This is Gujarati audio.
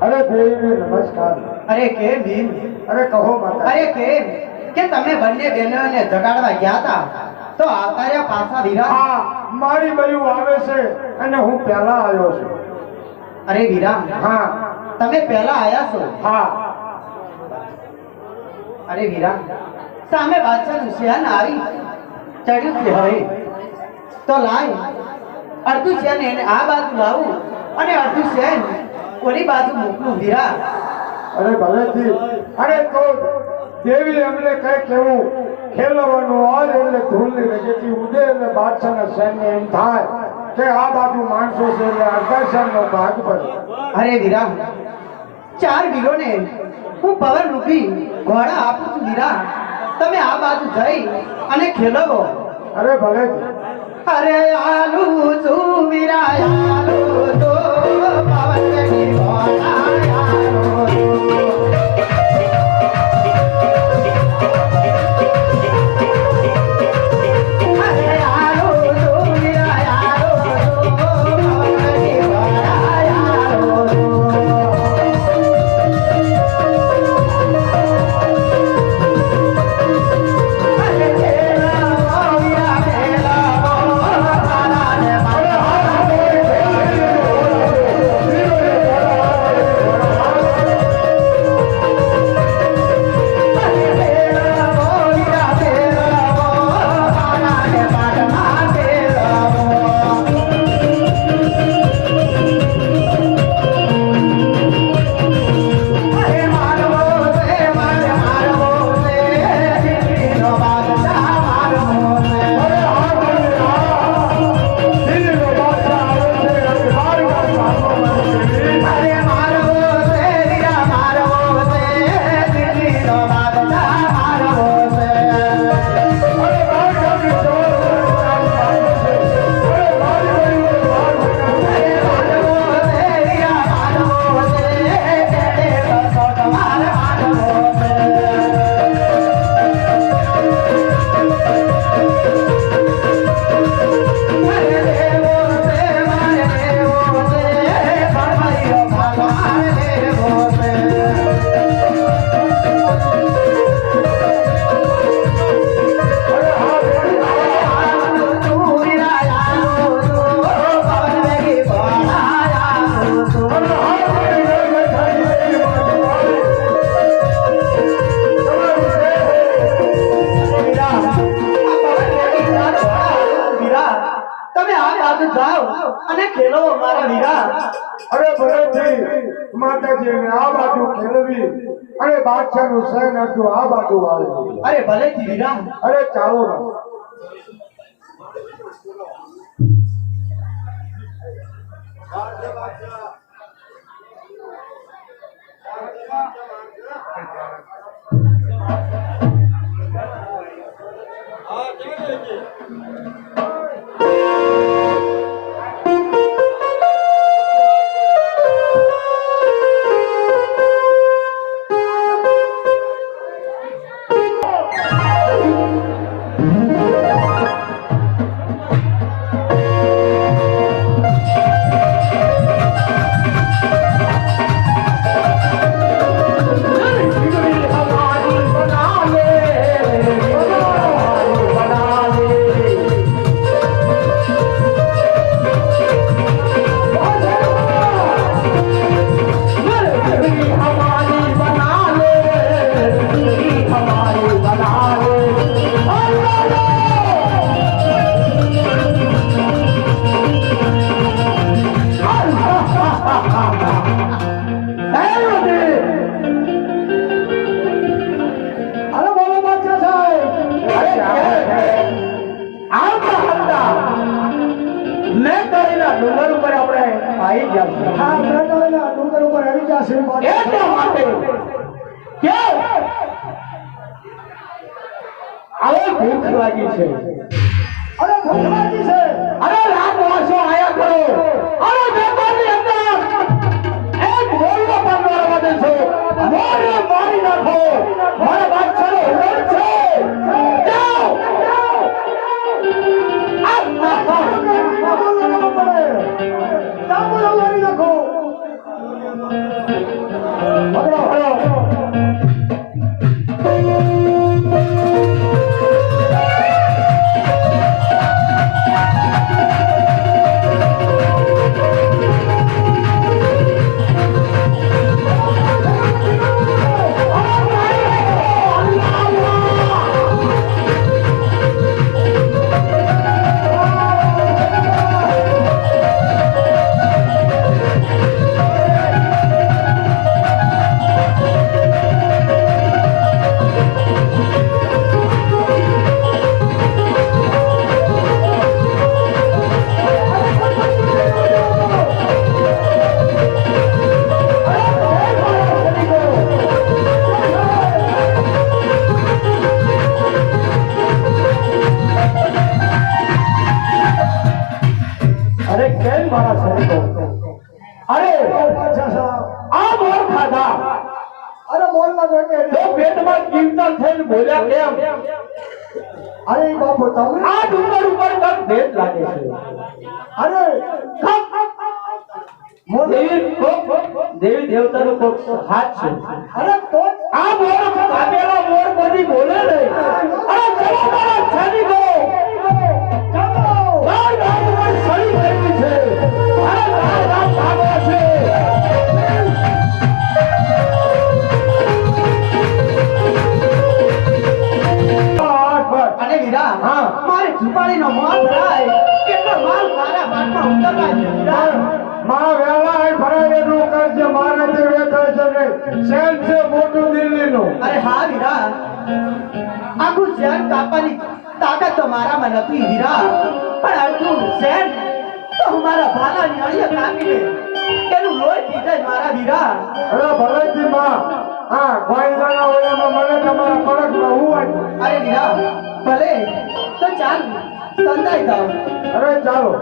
अरे देवी नमस्कार। अरे के वीर, अरे कहो माता। अरे કે તમે બંને બહેનોને જગાડવા ગયા હતા તો આવતા રહ્યા પાછા વીરા? હા, મારી બયું આવે છે અને હું પહેલા આવ્યો છું। અરે વીરા, હા તમે પહેલા આયા છો? હા। અરે વીરા, સામે બાદશાહનું શહેન આવી ચડ્યું છે હવે તો લાય અડધું શહેન એને આ બાજુ લાવું અને અડધું શહેન ઓલી બાજુ મોકલું વીરા। અરે ભલેથી। અરે તો દેવી અમને કઈ કેવું ખેલવાનું હોય એટલે ધૂળની રજેથી ઉડે એટલે બાદશાહના સૈન્ય એમ થાય કે આ બાજુ માણસો છે એટલે અડધા શહેરનો ભાગ પડે। અરે વીરા, 4 વીરોને હું પવન રૂપી ઘોડા આપું છું વીરા, તમે આ બાજુ જઈ અને ખેલવો। અરે ભલેથી। અરે આલુ છું વીરા, આલુ તો પવન વેગી ઘોડા આલુ અને ખેલો મારા વીરા। અરે ભલેથી માતાજીને આ બાજુ ખેલવી અને બાદશાહનું સૈન હતું આ બાજુ આવે। અરે ભલેથી વીરા। અરે ચાલો ને। ડુંગર ઉપર આપણે આવી ગયા। હા, ડુંગર ઉપર આવી જશે એટલા માટે કે હવે ભૂખ લાગી છે। અરે ભૂખ લાગી છે। અરે રાત વાસો આયા કરો। અરે વેપારની અંદર એક બોલવો પણ ન આવવા દેશો। મોરે મારી નાખો। મારા બાદશાહનો હુકમ છે। જાઓ। મારા સૈનિકો અરે આ મોર ખાધા અરે મોર ના તો પેટમાં કિંમત થઈને બોલ્યા કેમ અરે બાપુ તમે આ ડુંગર ઉપર કક ભેદ લાગે છે અરે દેવી દેવતાનો કોક હાથ છે અરે તો આ મોર કાપેલા મોર બધી બોલે નહીં અરે ચલો મારા સૈનિકો ચલો રાત રાત પર સળી કરી છે અરે રાત રાત ભાગો છે અને વીરા મારે ઝુંપાડીનો મોહ ભરાય કેટલો માલ મારા પાટમાં ઉતરવા છે વીરા માં વેલા ભરાય એટલું કરજે મારે જે વેચાય છે ને શહેર છે મોટું દિલ્હીનું અરે હા વીરા આખું શહેર કાપવાની તાકાત તો મારામાં નથી વીરા પણ આટલું શહેર તો હું મારા ભાલાની અળીએ કાપીને એનું લોહી પી જાય મારા વીરા અરે ભલાજી માં હા ગોઈનાના ઓલામાં મને તમારા પડકમાં હું અરે વીરા ભલે તો ચાલ સંતાઈ જાઓ અરે ચાલો